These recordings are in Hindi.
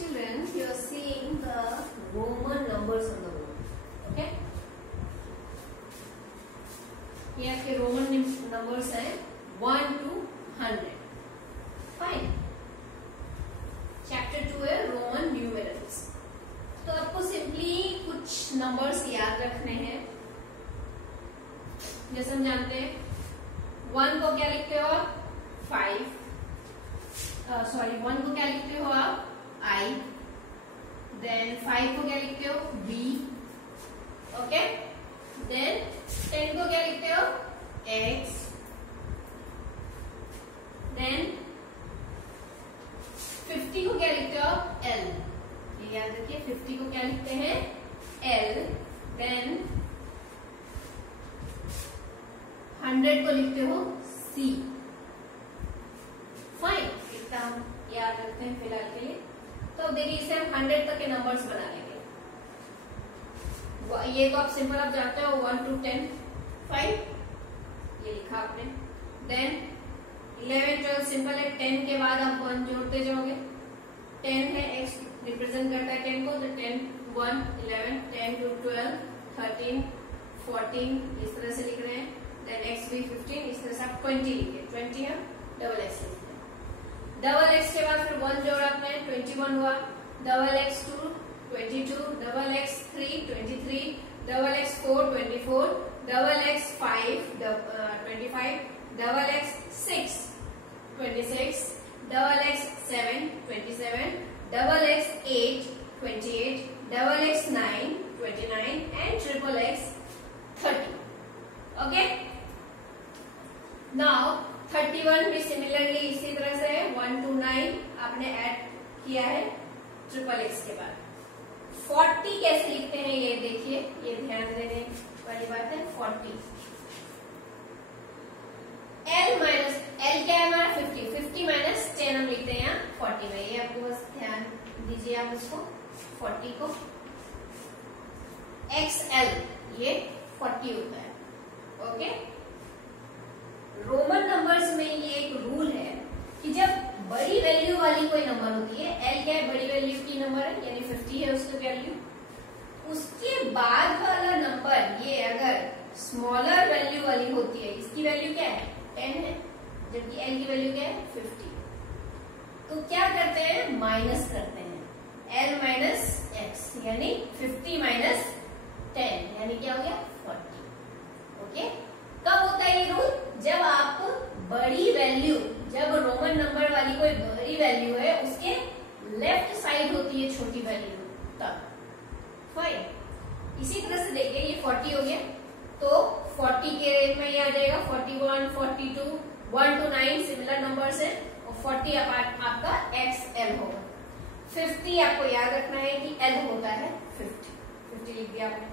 Children, you are seeing the Roman numbers on the board. Okay? ये आपके रोमन नंबर्स हैं 1 to 100. फाइन. चैप्टर 2 है रोमन न्यूमेरल्स. तो आपको सिंपली कुछ नंबर्स याद रखने हैं. जैसे हम जानते हैं 1 को क्या लिखते हो आप 5. 1 को क्या लिखते हो आप I. देन 5 को क्या लिखते हो B. ओके. देन 10 को क्या लिखते हो X. देन 50 को क्या लिखते हो L. ये याद रखिए 50 को क्या लिखते हैं L. देन 100 को लिखते हो C. फाइन. इतना हम याद रखते हैं फिलहाल के लिए. तो अब देखिए इसे हम 100 तक के नंबर्स बना लेंगे. ये तो आप सिंपल आप जानते हो 1 to 10. फाइन. ये लिखा आपने. देन 11 12 सिंपल है. 10 के बाद आप 1 जोड़ते जाओगे. 10 है x रिप्रेजेंट करता है 10 को. तो 10 1 11 10 to 12 13 14 इस तरह से लिख रहे हैं. देन x भी 15 इस तरह से आप 20 लिखिए. 20 है डबल x लिखते हैं. डबल x के बाद फिर 1 जोड़ा आपने 21 हुआ. Double x 2 22 double x 3 23 double x 4 24 double x 5 25 double x 6 26 double x 7 27 double x 8 28 double x 9 29 and triple x 30. Okay. Now 31 भी सिमिलरली इसी तरह से 1 to 9 आपने ऐड किया है ट्रिपल x के बाद. 40 कैसे लिखते हैं ये देखिए. ये ध्यान देने वाली बात है. 40 L माइनस L क्या है हमारा 50. 50 माइनस 10 हम लिखते हैं यहाँ 40 में. ये आपको बस ध्यान दीजिए आप इसको 40 को. XL ये 40 होता है. ओके. रोमन नंबर्स में ये एक रूल है कि जब बड़ी वैल्यू वाली कोई नंबर होती है. L क्या है बड़ी वैल्यू की नंबर है यानी 50 है उसकी वैल्यू. उसके बाद वाला नंबर ये अगर स्मॉलर वैल्यू वाली होती है. इसकी वैल्यू क्या है 10 है जबकि L की वैल्यू क्या है 50. तो क्या करते हैं माइनस करते हैं. L माइनस x यानी 50 माइनस 10 यानी क्या हो गया 40. ओके. कब होता है ये रूल जब आप बड़ी वैल्यू जब रोमन नंबर वाली कोई बड़ी वैल्यू है उसके लेफ्ट साइड होती है छोटी वैल्यू तब. फाइन. इसी तरह से देखिए ये 40 हो गया तो 40 के रेंज में ये आ जाएगा 41 42 1 to 9 सिमिलर नंबर्स है और 40 आपका XL होगा. 50 आपको याद रखना है कि L होता है 50 लिख दिया आपने.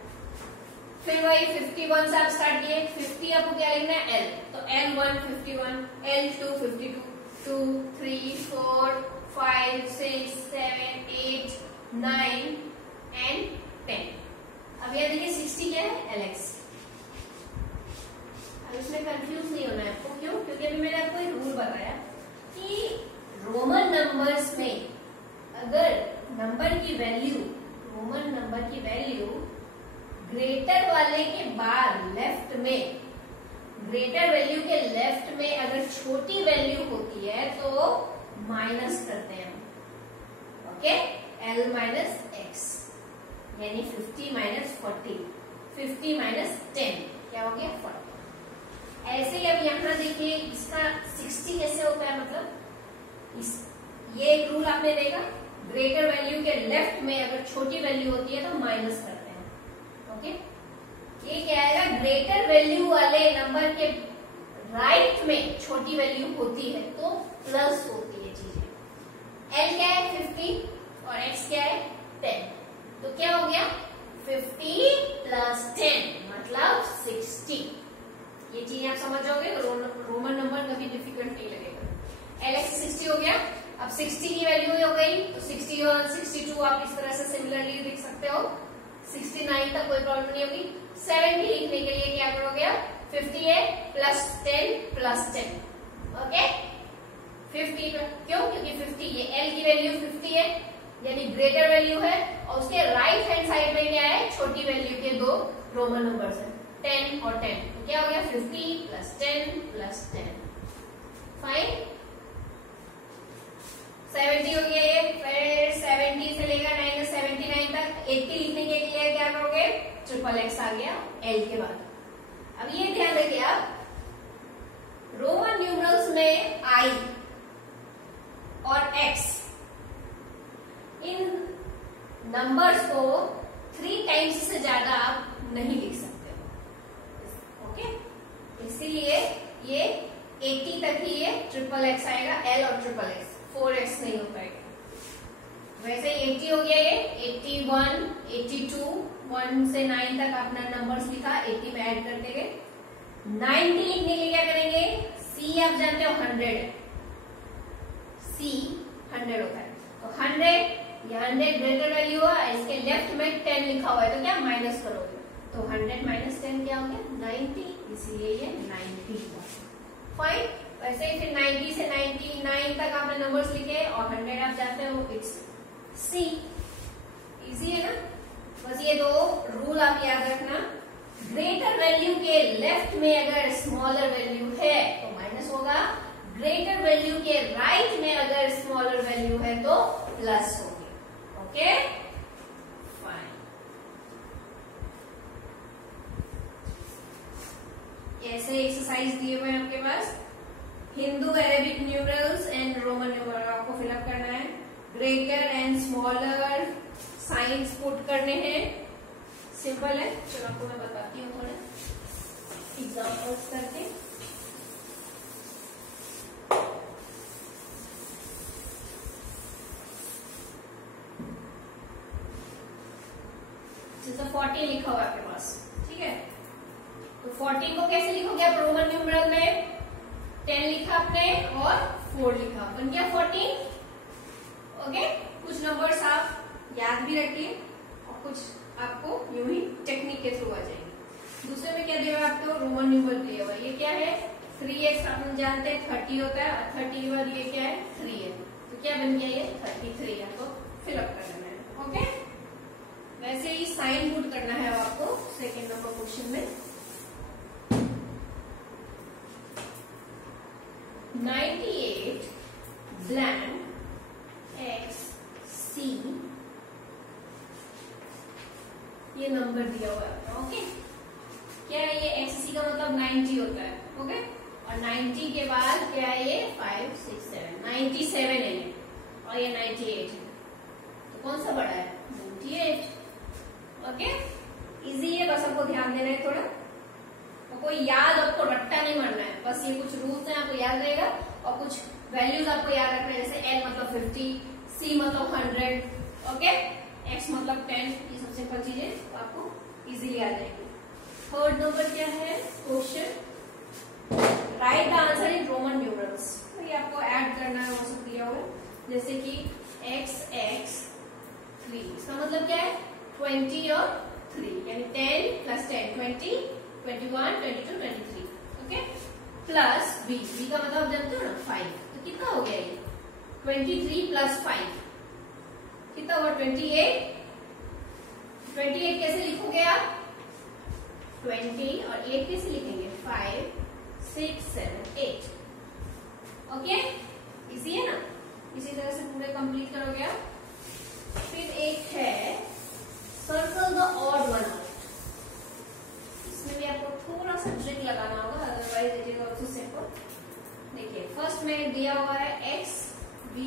फिर वही 51 से आप स्टार्ट किए. 50 आपको क्या लिखना है L. तो L1 51 L2 52 2 3 4 5 6 7 8 9 एंड 10. अब यहाँ देखिए 60 क्या है LX. अब इसमें कंफ्यूज नहीं होना है आपको. क्यों? क्योंकि अभी मैंने आपको एक रूल बताया कि रोमन नंबर्स में अगर नंबर की वैल्यू रोमन नंबर की वैल्यू ग्रेटर वाले के बाद लेफ्ट में ग्रेटर वैल्यू के लेफ्ट में अगर छोटी वैल्यू होती है तो माइनस करते हैं. ओके. L माइनस x यानी 50 माइनस 40 50 माइनस 10 क्या हो गया 40. ऐसे ही अब यहाँ देखिए इसका 60 कैसे होता है. मतलब ये एक रूल आपने देखा ग्रेटर वैल्यू के लेफ्ट में अगर छोटी वैल्यू होती है तो माइनस करते हैं. ओके. ये क्या आएगा ग्रेटर वैल्यू वाले नंबर के राइट में छोटी वैल्यू होती है तो प्लस होती है चीजें. L क्या है 50 और x क्या है 10. तो क्या हो गया 50 प्लस 10 मतलब 60. ये चीज आप समझ जाओगे तो रोमन नंबर कभी डिफिकल्ट नहीं लगेगा. LX 60 हो गया. अब 60 की वैल्यू हो गई तो 61 62 आप इस तरह से सिमिलरली लिख सकते हो. 69 तक कोई प्रॉब्लम नहीं होगी. 70 लिखने के लिए क्या करोगे आप 50 है प्लस 10 प्लस 10. ओके. 50 क्यों? क्योंकि 50 ये L की वैल्यू 50 है यानी ग्रेटर वैल्यू है, और उसके राइट हैंड साइड में क्या है, छोटी वैल्यू के दो रोमन नंबर्स है, 10 और 10। तो क्या हो गया 50 प्लस 10 प्लस 10। फाइन, 70 हो गया ये। फिर 70 से लेकर 79 तक 80 लिखने के लिए क्या करोगे, ट्रिपल एक्स आ गया एल के बाद। अब ये ध्यान रखिए आप, रोमन न्यूमरल्स में आई और एक्स, इन नंबर्स को 3 टाइम्स से ज्यादा आप नहीं लिख सकते हो, ओके। इसीलिए ये 80 तक ही ये ट्रिपल एक्स आएगा, एल और ट्रिपल एक्स, 4x नहीं हो पाएगा। वैसे 80 हो गया ये, 81, 82, 1 से 9 तक आपने नंबर्स लिखा, 80 में ऐड करते गए। 90 लिखने के लिए क्या करेंगे, C आप जानते हो 100, C 100 होता है, तो 100, ये 100 ग्रेटर वैल्यू हुआ, इसके लेफ्ट में 10 लिखा हुआ है, तो क्या माइनस करोगे, तो 100 माइनस 10 क्या हो गया 90, इसीलिए ये 90 हुआ। फाइन, वैसे ही फिर 90 से 99 तक आपने नंबर्स लिखे और 100 आप जानते हो, इट्स C। इजी है ना, बस ये दो रूल आप याद रखना। ग्रेटर वैल्यू के लेफ्ट में अगर स्मॉलर वैल्यू है तो माइनस होगा, ग्रेटर वैल्यू के राइट में अगर स्मॉलर वैल्यू है तो प्लस होगी, ओके। फाइन, ऐसे एक्सरसाइज दिए हुए हैं आपके पास, Hindu Arabic numerals and Roman numeral आपको फिलअप करना है, greater and smaller signs put करने हैं, सिंपल है। चलो आपको मैं बताती हूँ थोड़े एग्जांपल्स करके। जैसे 14 लिखा हुआ है आपके पास, ठीक है, तो 14 को कैसे लिखोगे आप रोमन न्यूमरल में, 10 लिखा आपने और 4 लिखा, बन गया 14, ओके। कुछ नंबर्स आप याद भी रखिए और कुछ आपको यूं ही टेक्निक के थ्रू आ जाएंगे। दूसरे में क्या दिया हुआ आपको, रोमन न्यूमरल दिया हुआ, ये क्या है 3x, आप जानते हैं 30 होता है, और 30 के बाद ये क्या है 3 है, तो क्या बन गया ये 33, आपको फिलअप कर देना है, ओके। वैसे ही साइन पुट करना है आपको सेकेंड नंबर क्वेश्चन में। 98 ब्लैंक x c, ये नंबर दिया हुआ है, ओके। क्या है ये x c का मतलब 90 होता है, ओके, और 90 के बाद क्या है ये 5, 6, 7, 97 है ये, और ये 98 है, तो कौन सा बड़ा है 98, ओके। इजी है, बस आपको ध्यान देना है थोड़ा, तो कोई याद आपको रट्टा नहीं मारना है, बस ये कुछ रूल्स हैं आपको याद रहेगा, और कुछ वैल्यूज आपको याद रखना है, जैसे L मतलब 50, C मतलब 100, ओके, X मतलब 10, ये सब सिंपल चीजें तो आपको इजीली आ जाएगी। थर्ड नंबर क्या है question, right the answer in Roman numerals, तो ये आपको ऐड करना है, वो सब दिया हुआ है, जैसे कि x 3, इसका मतलब क्या है 20 और 3, यानी 10 प्लस 10 20, 21, 22, 23, ओके, प्लस b का मतलब जानते हो ना 5, तो कितना हो गया ये 23 प्लस 5 कितना हुआ 28। 28 कैसे लिखोगे आप, 20 और 8 कैसे लिखेंगे 5, 6, 7, 8, ओके। इसी है ना, इसी तरह से पूरे कंप्लीट करोगे आप। फिर एक है circle the odd one out, इसमें भी आपको थोड़ा सा ट्रिक लगाना होगा, otherwise it is also simple. देखिए फर्स्ट में दिया हुआ है x b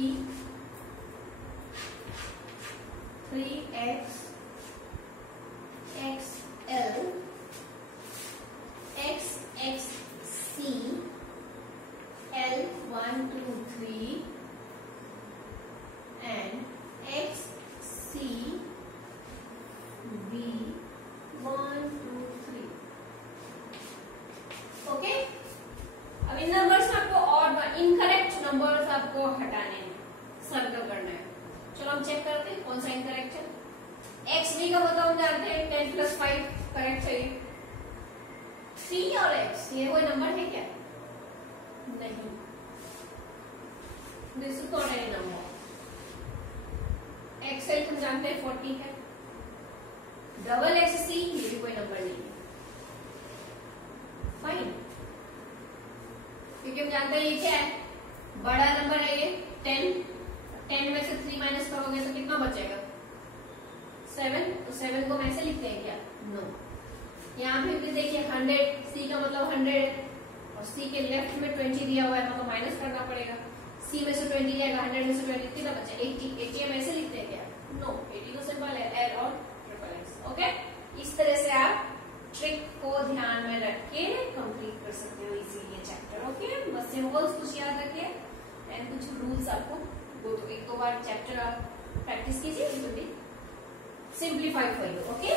3x x l x x c l 1 2 3 and x c b 1 2 3, okay. अब इन नंबर्स में आपको और इनकरेक्ट नंबर्स आपको हटाने हैं, सर्कल करना है। चलो हम चेक करते हैं कौन सा इनकरेक्ट है। एक्स बी का मतलब हम जानते हैं 10 प्लस 5 करेक्ट है। 3 और x ये कोई नंबर है क्या, नहीं, this is not any number. जानते हैं 40 है। डबल एक्स सी ये भी कोई नंबर नहीं है, फाइन, क्योंकि हम जानते हैं ये क्या है, बड़ा नंबर है ये 10, 10 में से 3 माइनस करोगे तो कितना बचेगा 7, तो 7 को हम ऐसे लिखते हैं क्या, नो। यहाँ पे भी देखिए 100, सी का मतलब 100 और सी के लेफ्ट में 20 दिया हुआ है, मतलब माइनस करना पड़ेगा, सी में से 20 जाएगा, 100 में से 20 कितना बचा 80, 80 हम ऐसे लिखते हैं क्या, नो, 80 तो सिंपल है एल और ट्रिपल एक्स। ओके, इस तरह से आप ट्रिक को ध्यान में रख के कंप्लीट कर सकते हो इजीली ये चैप्टर। ओके, बस सिंबल्स कुछ याद रखिए एंड कुछ रूल्स आपको गो थ्रू, एक दो बार चैप्टर आप प्रैक्टिस कीजिए, it will be simplified for you. Okay.